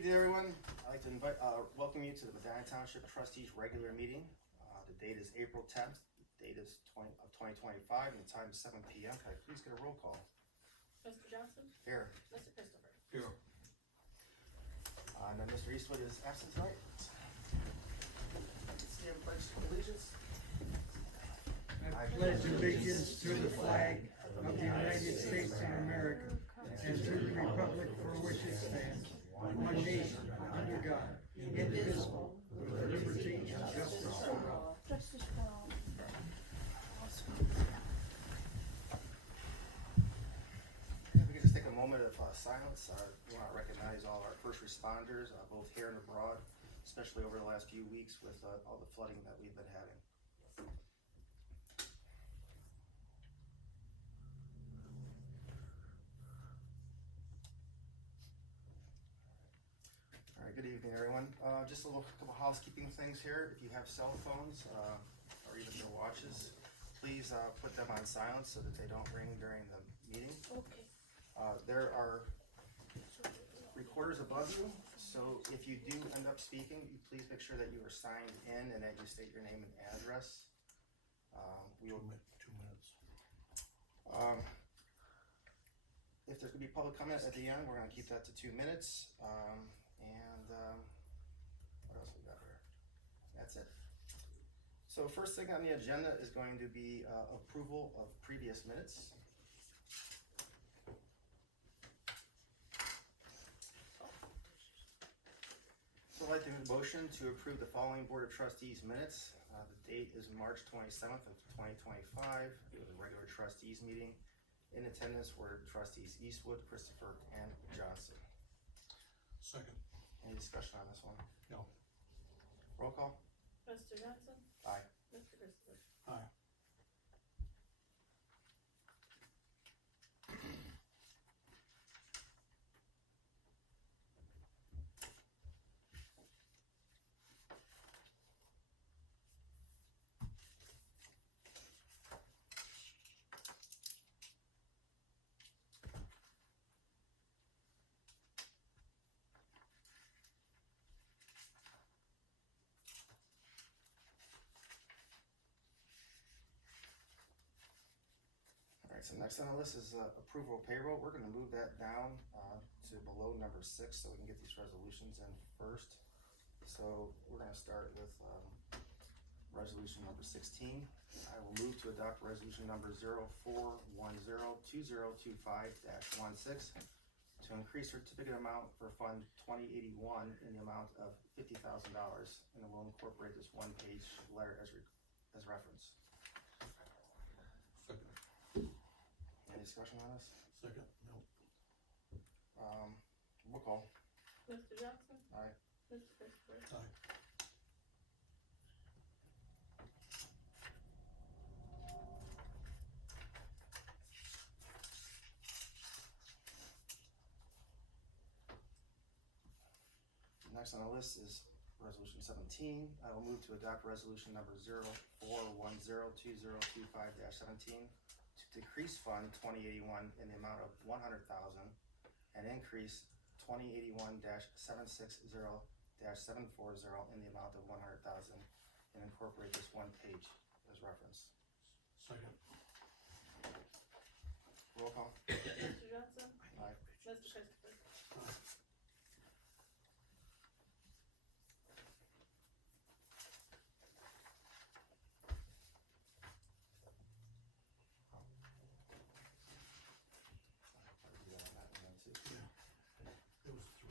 evening, everyone. I'd like to welcome you to the Medina Township Trustees regular meeting. The date is April 10th. The date is 2025, and the time is 7 p.m. Can I please get a roll call? Mr. Johnson? Here. Mr. Christopher? Here. And then Mr. Eastwood is absent tonight. See him pledge allegiance. I pledge allegiance to the flag of the United States of America and to the republic for which it stands, one nation, under God, indivisible, with liberty and justice for all. If we could just take a moment of silence. We want to recognize all our first responders, both here and abroad, especially over the last few weeks with all the flooding that we've been having. All right, good evening, everyone. Just a couple housekeeping things here. If you have cell phones or even your watches, please put them on silent so that they don't ring during the meeting. Okay. There are recorders above you, so if you do end up speaking, please make sure that you are signed in and that you state your name and address. We will. 2 minutes. If there's going to be public comment at the end, we're going to keep that to 2 minutes. What else we got here? That's it. So first thing on the agenda is going to be approval of previous minutes. So I'd like to make a motion to approve the following Board of Trustees minutes. The date is March 27th of 2025. It was a regular trustees meeting. In attendance were trustees Eastwood, Christopher, and Johnson. Second. Any discussion on this one? No. Roll call? Mr. Johnson? Aye. Mr. Christopher? Aye. So next on the list is approval of payroll. We're going to move that down to below number 6 so we can get these resolutions in first. So we're going to start with resolution number 16. I will move to adopt resolution number 04102025-16 to increase certificate amount for Fund 2081 in the amount of $50,000, and we'll incorporate this one-page letter as reference. Second. Any discussion on this? Second. No. Roll call. Mr. Johnson? Aye. Mr. Christopher? Aye. Next on the list is resolution 17. I will move to adopt resolution number 04102025-17 to decrease Fund 2081 in the amount of $100,000 and increase 2081-760-740 in the amount of $100,000 and incorporate this one page as reference. Second. Roll call. Mr. Johnson? Aye. Mr. Christopher? Aye. It was 3.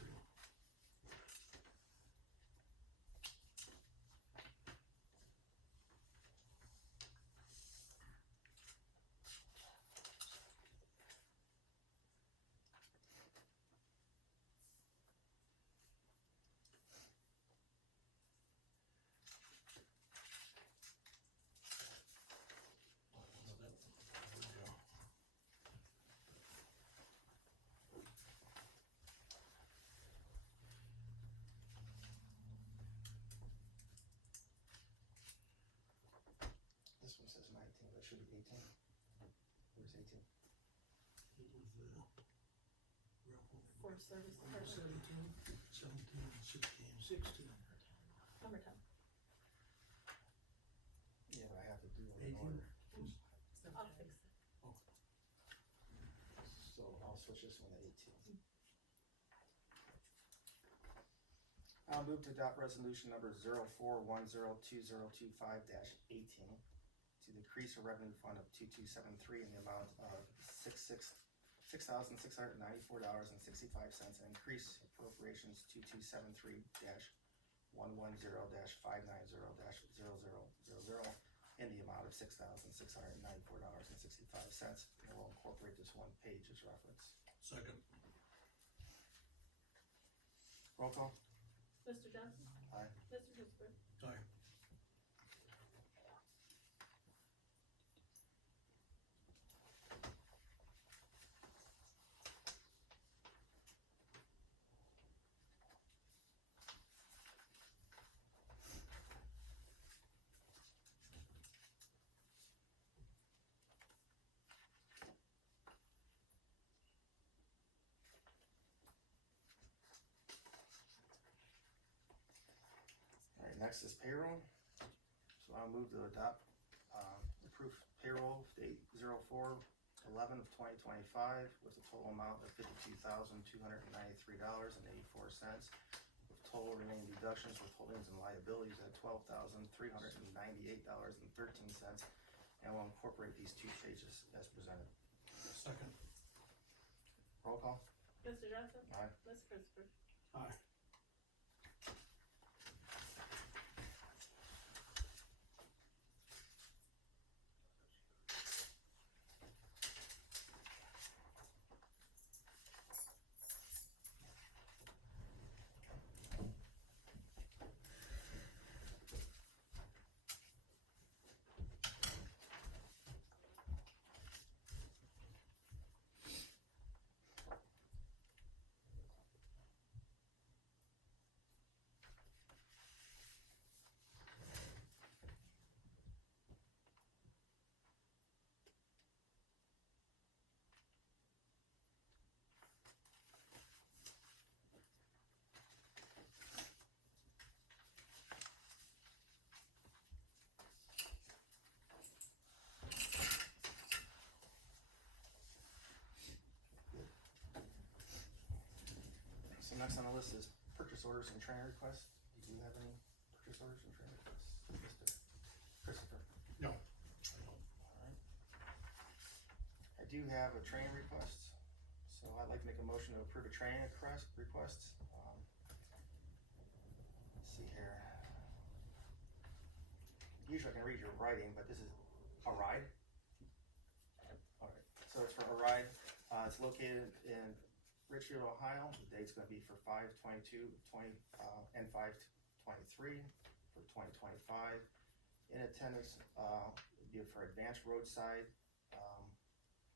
This one says 19, but it should be 18. Where's 18? It was real. For service Number department. 17, and 16. 16. Number 10. Yeah, but I have to do it in 18. order. I'll fix it. So I'll switch this one to 18. I'll move to adopt resolution number 04102025-18 to decrease a revenue fund of 2273 in the amount of $6,694.65 and increase appropriations 2273-110-590-0000 in the amount of $6,694.65, and we'll incorporate this one page as reference. Second. Roll call. Mr. Johnson? Aye. Mr. Christopher? Aye. Alright, next is payroll. So I'll move to adopt, approve payroll date 04/11 of 2025 with a total amount of $52,293.84, with total remaining deductions, withholdings, and liabilities at $12,398.13, and we'll incorporate these two pages as presented. Second. Roll call. Mr. Johnson? Aye. Mr. Christopher? Aye. So next on the list is purchase orders and training requests. Do you have any purchase orders and training requests, Mr. Christopher? No. I don't. Alright. I do have a training request, so I'd like to make a motion to approve a training request. Let's see here. Usually I can read your writing, but this is a ride. Alright, so it's for a ride. It's located in Richfield, Ohio. The date's gonna be for 5/22/20, and 5/23 for 2025. In attendance, would be for advanced roadside,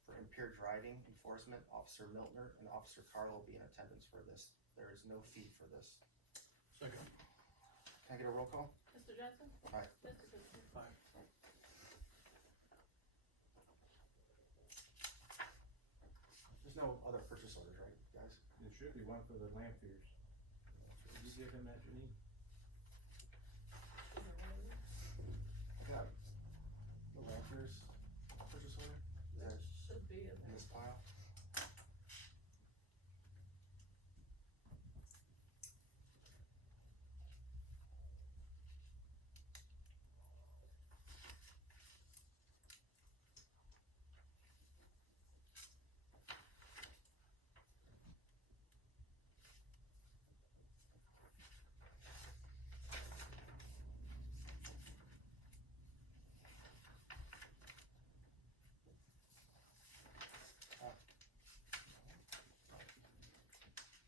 for impaired driving enforcement, Officer Miltner and Officer Carl will be in attendance for this. There is no fee for this. Second. Can I get a roll call? Mr. Johnson? Aye. Mr. Christopher? Aye. There's no other purchase orders, right, guys? There should be one for the Lampiers. Did you give him that, Janine? I got the Lampers purchase order. Is that Should be in in there. this pile?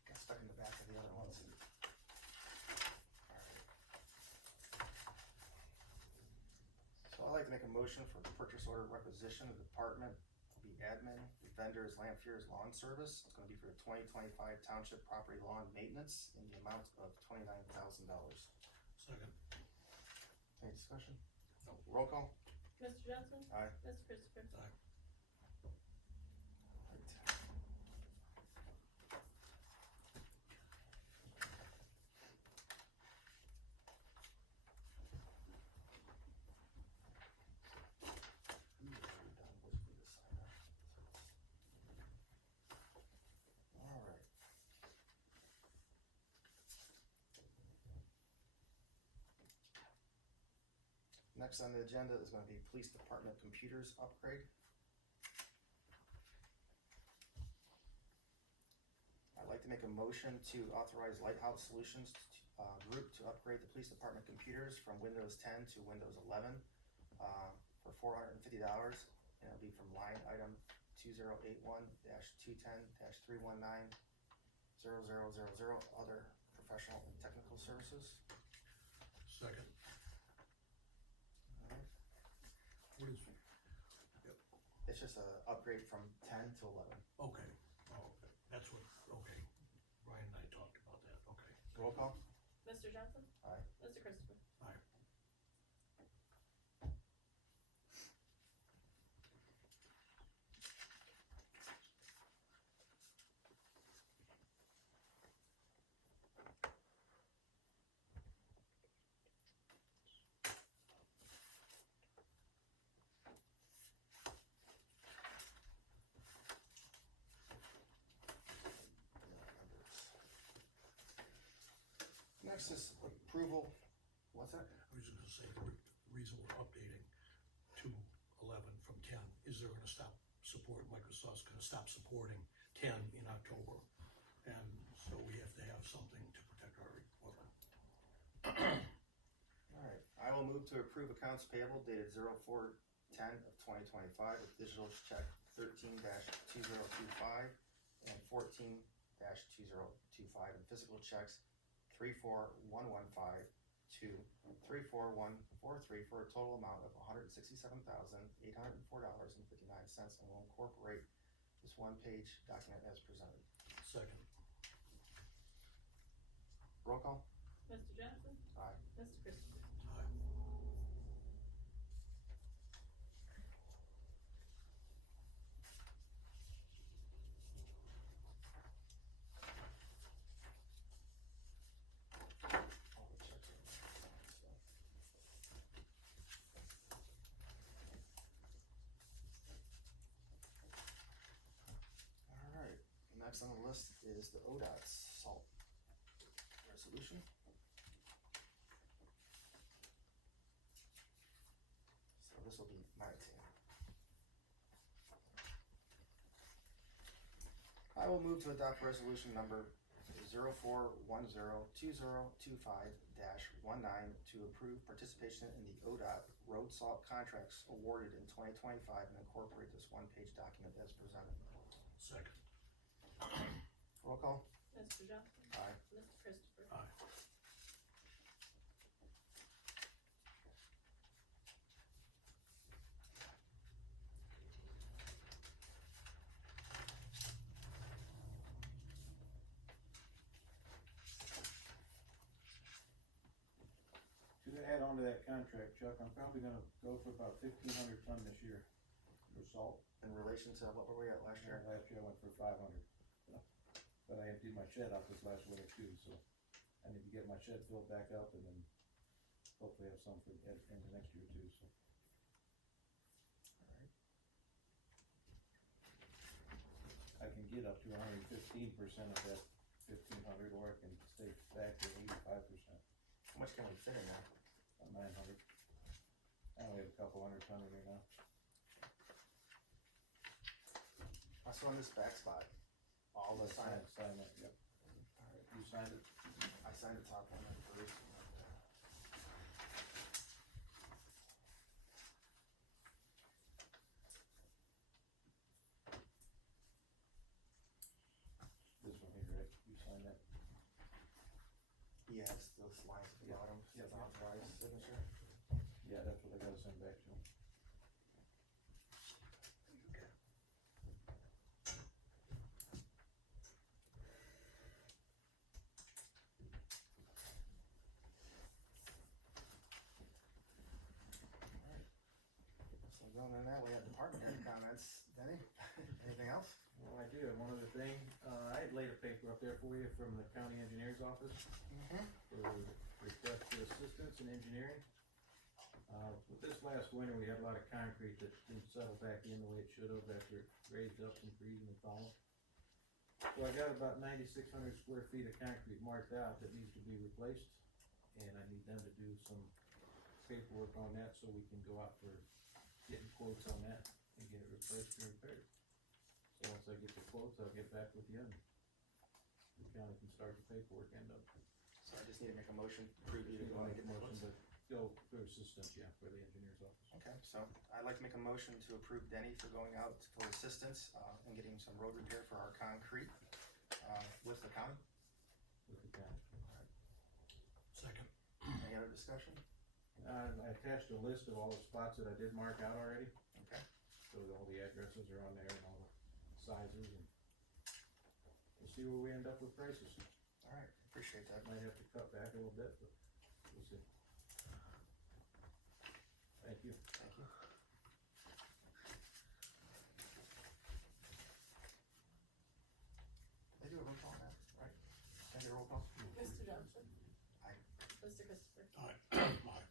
Got stuck in the back of the other ones. Alright. So I'd like to make a motion for purchase order requisition. The department will be admin. The vendor is Lampiers Lawn Service. It's gonna be for the 2025 Township Property Lawn Maintenance in the amount of $29,000. Second. Any discussion? No. Roll call? Mr. Johnson? Aye. Mr. Christopher? Aye. Right. Next on the agenda is gonna be police department computers upgrade. I'd like to make a motion to authorize Lighthouse Solutions Group to upgrade the police department computers from Windows 10 to Windows 11 for $450, and it'll be from line item 2081-210-319-0000, other professional and technical services. Second. Alright. What is, It's just a upgrade from 10 to 11. okay, oh, okay, that's what, okay. Brian and I talked about that, okay. Roll call? Mr. Johnson? Aye. Mr. Christopher? Aye. Next is approval, what's that? I was just gonna say, the reason we're updating to 11 from 10 is they're gonna stop support, Microsoft's gonna stop supporting 10 in October. And so we have to have something to protect our equipment. Alright, I will move to approve accounts payable dated 04/10 of 2025 with digital check 13-2025 and 14-2025 and physical checks 34115 to 34143 for a total amount of $167,804.59, and will incorporate this one-page document as presented. Second. Roll call? Mr. Johnson? Aye. Mr. Christopher? Aye. All the checks are so. Alright, next on the list is the ODOT salt resolution. So this will be 19. I will move to adopt resolution number 04102025-19 to approve participation in the ODOT road salt contracts awarded in 2025 and incorporate this one-page document as presented. Second. Roll call? Mr. Johnson? Aye. Mr. Christopher? Aye. To add on to that contract, Chuck, I'm probably gonna go for about 1,500 ton this year for salt. In relation to what were we at last year? Last year I went for 500. But I emptied my shed out this last winter too, so I need to get my shed filled back up and then hopefully have some for into next year too, so. Alright. I can get up to 115% of that 1,500, or I can stay back at 85%, How much can we fit in there? about 900. I only have a couple hundred ton in there now. I saw on this back spot, all the sign. Sign that, yep. Alright, You signed it? I signed the top one and Bruce. This one here, right? You signed that? Yeah, it's those lines at the Yeah. bottom, Yeah. the authorized signature. Yeah, that's what I gotta send back to him. So going on that, we have department head comments. Denny, anything else? Well, I do, and one other thing, I had laid a paper up there for you from the county engineer's office for request for assistance in engineering. With this last winter, we had a lot of concrete that didn't settle back in the way it should have after it raised up from freezing and thawing. So I got about 9,600 square feet of concrete marked out that needs to be replaced, and I need them to do some paperwork on that so we can go out for getting quotes on that and get it replaced and repaired. So once I get the quotes, I'll get back with you and the county can start the paperwork end up. So I just need to make a motion to approve you to go out and get the Motion quotes. to go through assistance, yeah, for the engineer's office. Okay, so I'd like to make a motion to approve Denny for going out for assistance, and getting some road repair for our concrete, with the county. With the county. Second. Any other discussion? I attached a list of all the spots that I did mark out already, Okay, so all the addresses are on there and all the sizes and we'll see where we end up with prices. all right, appreciate that. Might have to cut back a little bit, but we'll see. Thank you. Thank you. They do a roll call on that, right? Can I get a roll call? Mr. Johnson? Aye. Mr. Christopher? Aye. Aye.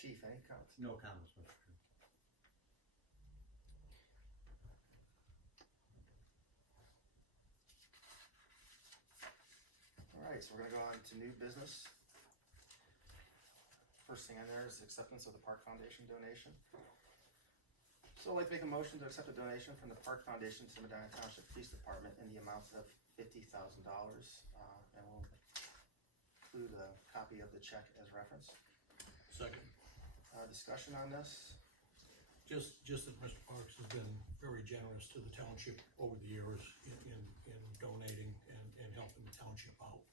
Chief, any comments? No comments, Mr. Chairman. All right, so we're gonna go on to new business. First thing on there is acceptance of the Park Foundation donation. So I'd like to make a motion to accept a donation from the Park Foundation to the Medina Township Police Department in the amount of $50,000. And we'll include a copy of the check as reference. Second. Discussion on this? Just that Mr. Parks has been very generous to the township over the years in donating and helping the township out.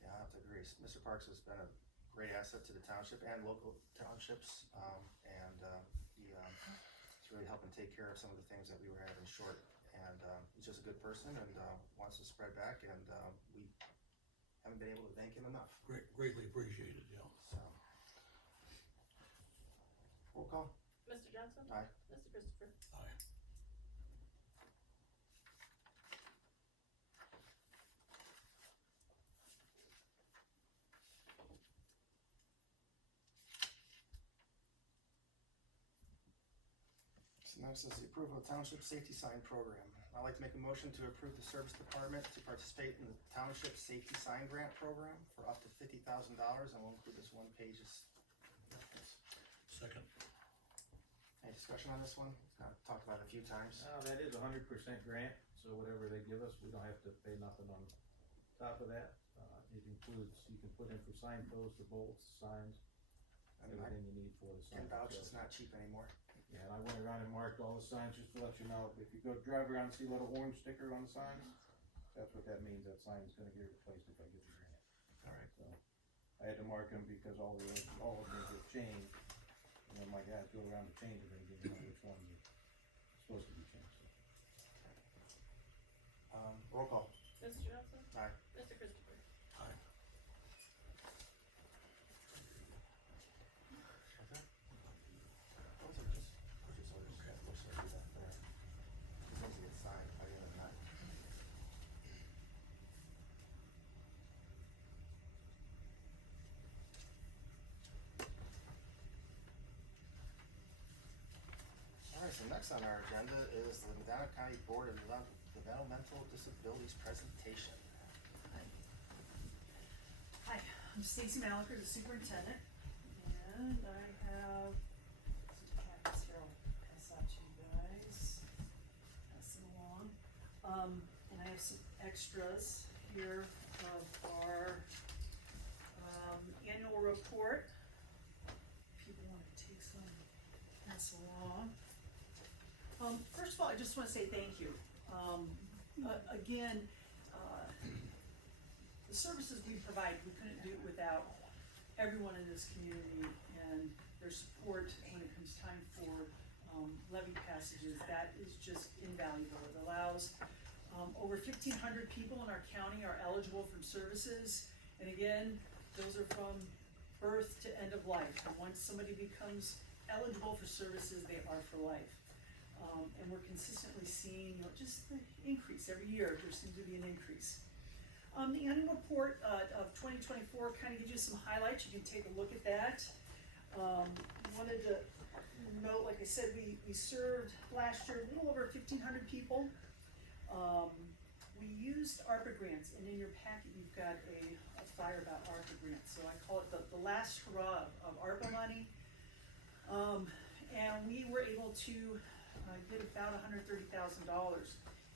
Yeah, I have to agree. Mr. Parks has been a great asset to the township and local townships, and he's really helping take care of some of the things that we were having short. And he's just a good person and wants to spread back, and we haven't been able to thank him enough. Greatly appreciated, yeah. So, roll call. Mr. Johnson? Aye. Mr. Christopher? Aye. So next is the approval of Township Safety Sign Program. I'd like to make a motion to approve the service department to participate in the Township Safety Sign Grant Program for up to $50,000, and we'll include this one page's reference. Second. Any discussion on this one? Kind of talked about it a few times. That is 100% grant, so whatever they give us, we don't have to pay nothing on top of that. It includes, you can put in for signposts, the bolts, signs, And everything you need for the I can sign. vouch it's not cheap anymore. Yeah, and I went around and marked all the signs just to let you know, if you go drive around and see a little orange sticker on the signs, that's what that means, that sign's gonna get replaced if I get the grant. All right. So, I had to mark them because all of them were changed, and then my guys go around to change them and give me which ones are supposed to be changed. Roll call. Mr. Johnson? Aye. Mr. Christopher? Aye. Those are just purchase orders. Okay. We'll sort of do that there. These things get signed by the end of the night. All right, so next on our agenda is the Medina County Board of Developmental Disabilities presentation. Hi, I'm Stacy Malaker, the superintendent, and I have some packets here, I'll pass out to you guys, pass them along. And I have some extras here of our, annual report. People want to take some, pass along. First of all, I just wanna say thank you. Again, the services we provide, we couldn't do it without everyone in this community and their support when it comes time for levy passages. That is just invaluable. It allows over 1,500 people in our county are eligible for services. And again, those are from birth to end of life. And once somebody becomes eligible for services, they are for life. And we're consistently seeing just the increase every year. There seems to be an increase. The annual report of 2024 kind of gives you some highlights. You can take a look at that. Wanted to note, like I said, we served last year a little over 1,500 people. we used ARPA grants, and in your packet, you've got a flyer about ARPA grants, so I call it the last hurrah of ARPA money. And we were able to get about $130,000.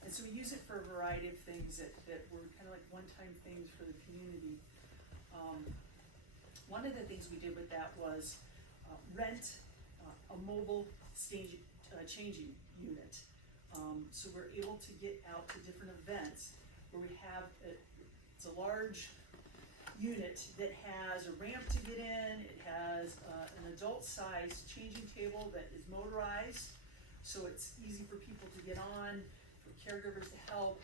And so we use it for a variety of things that were kind of like one-time things for the community. One of the things we did with that was rent a mobile changing unit. So we're able to get out to different events where we have, it's a large unit that has a ramp to get in, it has an adult-sized changing table that is motorized, so it's easy for people to get on, for caregivers to help,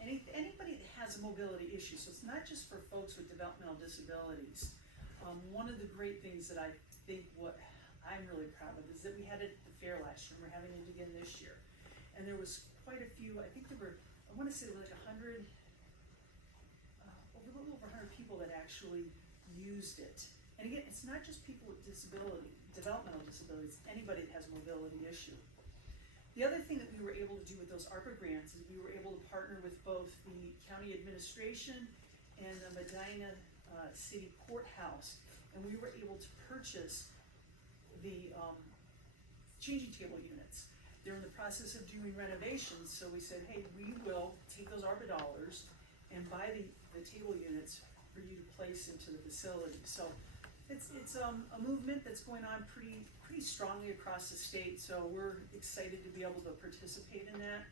anybody that has a mobility issue. So it's not just for folks with developmental disabilities. One of the great things that I think what I'm really proud of is that we had it at the fair last year, and we're having it again this year. And there was quite a few, I think there were, I wanna say like 100, a little over 100 people that actually used it. And again, it's not just people with disability, developmental disabilities, anybody that has a mobility issue. The other thing that we were able to do with those ARPA grants is we were able to partner with both the county administration and the Medina City Courthouse, and we were able to purchase the changing table units. They're in the process of doing renovations, so we said, hey, we will take those ARPA dollars and buy the table units for you to place into the facility. So it's a movement that's going on pretty strongly across the state, so we're excited to be able to participate in that.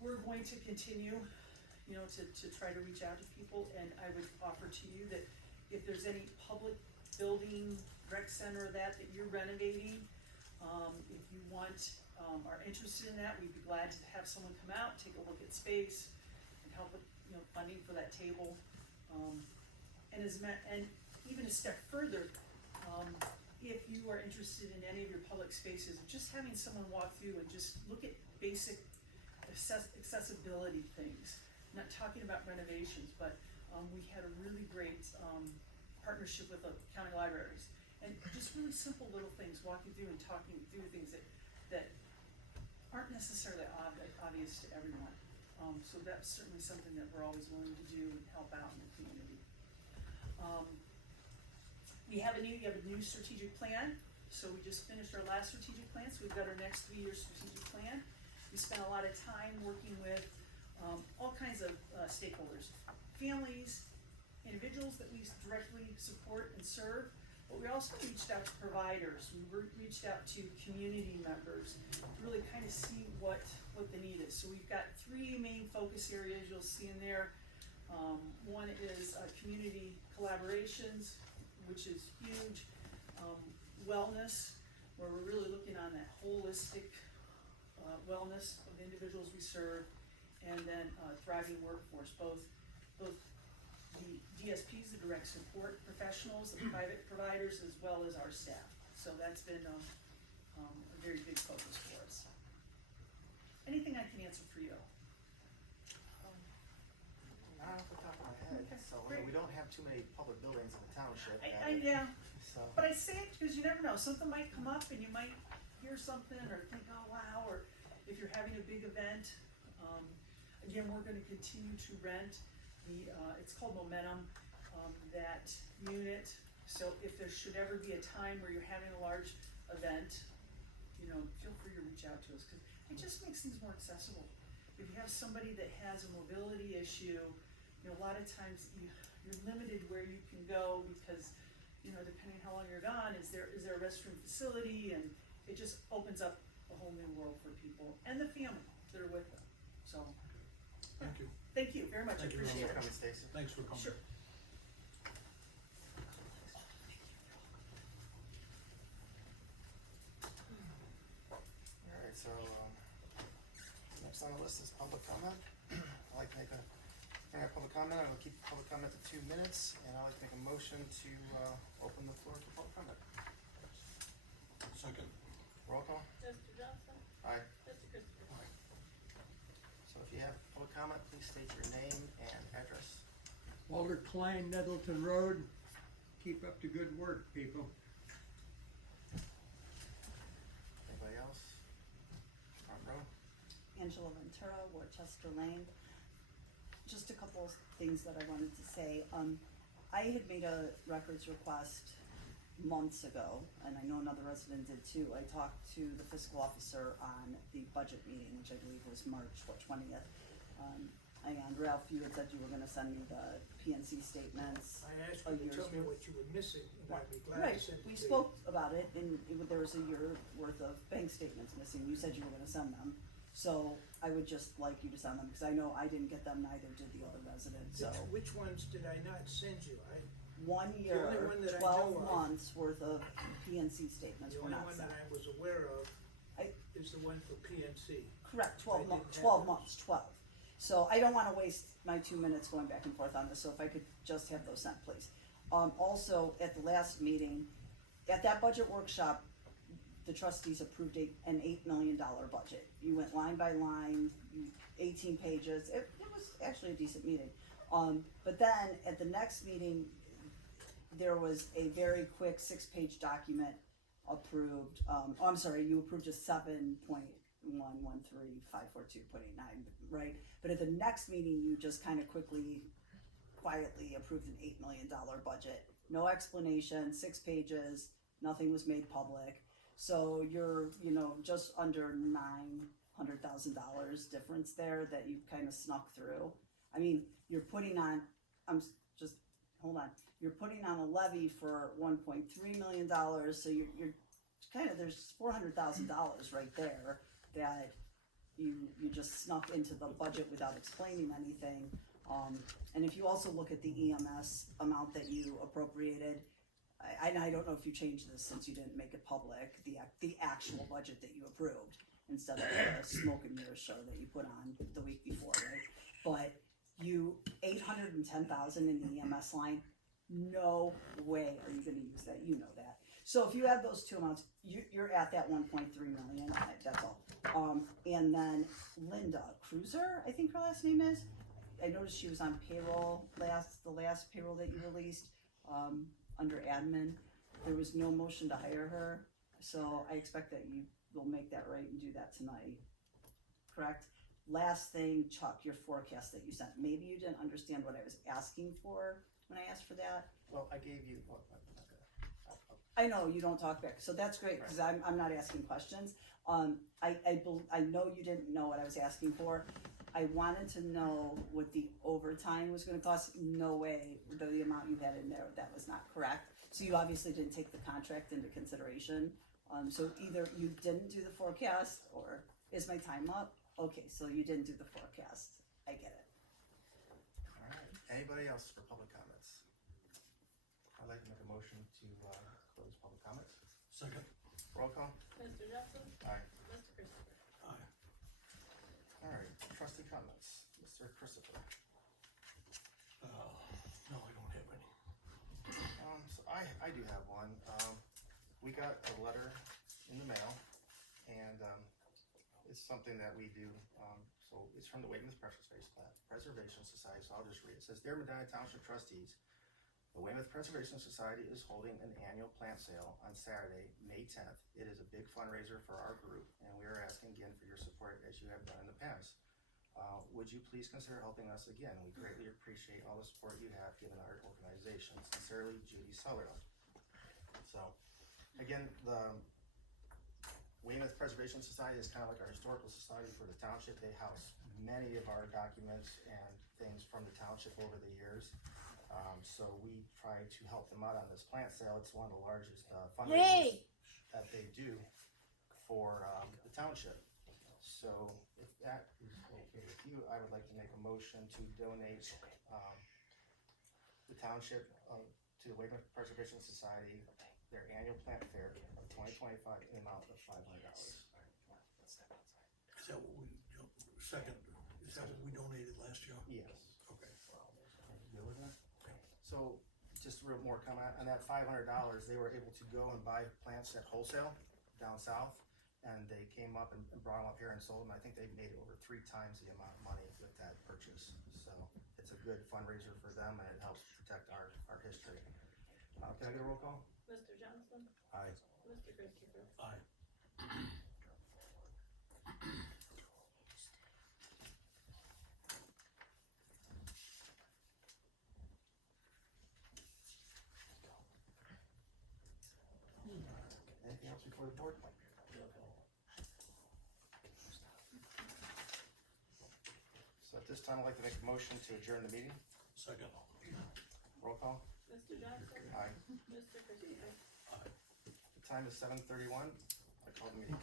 We're going to continue, to try to reach out to people, and I would offer to you that if there's any public building, rec center that you're renovating, if you are interested in that, we'd be glad to have someone come out, take a look at space, and help with funding for that table. And even a step further, if you are interested in any of your public spaces, just having someone walk through and just look at basic accessibility things. I'm not talking about renovations, but we had a really great partnership with the county libraries. And just really simple little things, walking through and talking through things that aren't necessarily obvious to everyone. So that's certainly something that we're always willing to do and help out in the community. You have a new strategic plan. So we just finished our last strategic plan, so we've got our next 3-year strategic plan. We spent a lot of time working with all kinds of stakeholders, families, individuals that we directly support and serve, but we also reached out to providers. We reached out to community members to really kind of see what the need is. So we've got 3 main focus areas you'll see in there. One is community collaborations, which is huge. Wellness, where we're really looking on that holistic wellness of the individuals we serve, and then thriving workforce, both the DSPs, the direct support professionals, the private providers, as well as our staff. So that's been a very big focus for us. Anything I can answer for you? Not off the top of my head. Okay, So great. we don't have too many public buildings in the township. Yeah, So but I say it because you never know. Something might come up and you might hear something or think, oh wow, or if you're having a big event. Again, we're going to continue to rent it's called Momentum, that unit. So if there should ever be a time where you're having a large event, feel free to reach out to us, because it just makes things more accessible. If you have somebody that has a mobility issue, a lot of times you're limited where you can go because, depending how long you're gone, is there a restroom facility, and it just opens up a whole new world for people and the family that are with them. So, Thank you. thank you very much. Thank I you very appreciate thanks for it. coming, Stacy. Thanks for coming. Sure. All right, so next on the list is public comment. I'd like to bring up public comment. I will keep public comment to 2 minutes, and I'd like to make a motion to open the floor for public comment. Second. Roll call. Mr. Johnson? Aye. Mr. Christopher? So if you have public comment, please state your name and address. Walter Klein, Nettleton Road. Keep up the good work, people. Anybody else? Front row. Angela Ventura, Worcester Lane. Just a couple of things that I wanted to say. I had made a records request months ago, and I know another resident did too. I talked to the fiscal officer on the budget meeting, which I believe was March 20th. And Ralph, you had said you were gonna send me the PNC statements. I asked you to tell me what you were missing, and I'd be glad Right, to send it to we you. spoke about it, and there was a year worth of bank statements missing. You said you were gonna send them. So I would just like you to send them, because I know I didn't get them, neither did the other residents, so. Which ones did I not send you? 1 year, only one that I 12 know of- months worth of PNC statements The were only not one sent. that I was aware of I- is the one for PNC. Correct, I 12 didn't months, have 12 those. months, 12. So I don't wanna waste my 2 minutes going back and forth on this, so if I could just have those sent, please. Also, at the last meeting, at that budget workshop, the trustees approved an $8 million budget. You went line by line, 18 pages, it was actually a decent meeting. But then, at the next meeting, there was a very quick 6-page document approved, I'm sorry, you approved a 7.113542.89, right? But at the next meeting, you just kind of quietly approved an $8 million budget. No explanation, 6 pages, nothing was made public. So you're, just under $900,000 difference there that you kind of snuck through. I mean, you're putting on, hold on, you're putting on a levy for $1.3 million, so you're kind of, there's $400,000 right there that you just snuck into the budget without explaining anything. And if you also look at the EMS amount that you appropriated, I don't know if you changed this since you didn't make it public, the actual budget that you approved, instead of the smoke and mirrors show that you put on the week before, right? But $810,000 in the EMS line, no way are you gonna use that, you know that. So if you add those two amounts, you're at that 1.3 million, that's all. And then Linda Cruiser, I think her last name is, I noticed she was on payroll the last payroll that you released, under admin. There was no motion to hire her, so I expect that you will make that right and do that tonight, correct? Last thing, Chuck, your forecast that you sent, maybe you didn't understand what I was asking for when I asked for that. Well, I gave you, I know you don't talk back, so that's great, cause I'm not asking questions. I know you didn't know what I was asking for. I wanted to know what the overtime was gonna cost. No way, the amount you had in there, that was not correct. So you obviously didn't take the contract into consideration. So either you didn't do the forecast, or is my time up? Okay, so you didn't do the forecast. I get it. alright, anybody else for public comments? I'd like to make a motion to, close public comments. Second. Roll call? Mr. Johnson? Aye. Mr. Christopher? Aye. Alright, trustee comments, Mr. Christopher. No, I don't have any. So I do have one. We got a letter in the mail, and, it's something that we do, so it's from the Weymouth Preservation Society, so I'll just read it. It says, "Dear Medina Township trustees, the Weymouth Preservation Society is holding an annual plant sale on Saturday, May 10th. It is a big fundraiser for our group, and we are asking again for your support as you have done in the past. Would you please consider helping us again? We greatly appreciate all the support you have given our organization. Sincerely, Judy Sutherland." So, again, the Weymouth Preservation Society is kind of like our historical society for the township. They house many of our documents and things from the township over the years. So we try to help them out on this plant sale. It's one of the largest fundraisers that they do for the township. So if that is okay with you, I would like to make a motion to donate the township to the Weymouth Preservation Society their annual plant fair of 2025 in the amount of $500. Is that what we, second, is that what we donated last year? Yes. Okay. Good with that? So, just a real more comment on that $500, they were able to go and buy plants at wholesale down south, and they came up and brought them up here and sold them. I think they made over 3 times the amount of money with that purchase. So, it's a good fundraiser for them, and it helps protect our history. Can I get a roll call? Mr. Johnson? Aye. Mr. Christopher? Aye. before the board? So at this time, I'd like to make a motion to adjourn the meeting. Second. Roll call. Mr. Johnson? Aye. Mr. Christopher? The time is 7:31. I call the meeting.